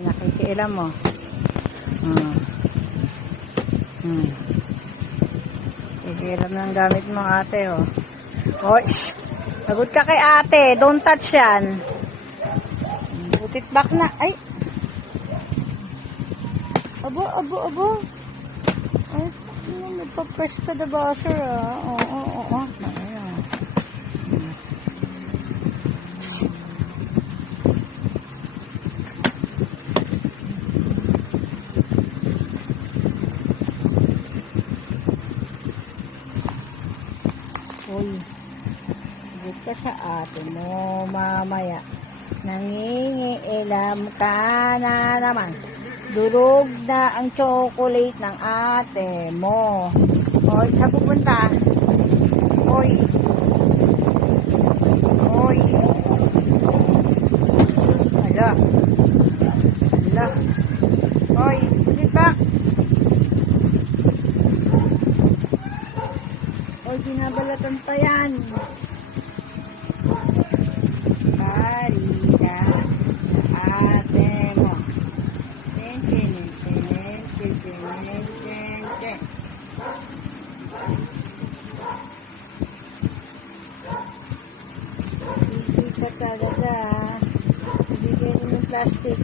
Nakikialam mo. Hmm. Nakikialam ng gamit mo, ate, oh. Oh, shh! Lagot ka kay ate. Don't touch yan. Put it back na. Ay! Abo. Ay, nagpa-press ka the buzzer, ah. Oo. Ayan. Uy, huwag ka sa ate mo mamaya. Nangingiilam ka na naman. Durog na ang chocolate ng ate mo. Hoy, saan pupunta? Hoy. Hala. Hoy, ulit ba? Hoy, ginabalatan pa yan. Parida sa ate mo. Ten. Hindi pa talaga. Bigyan mo ng plastic.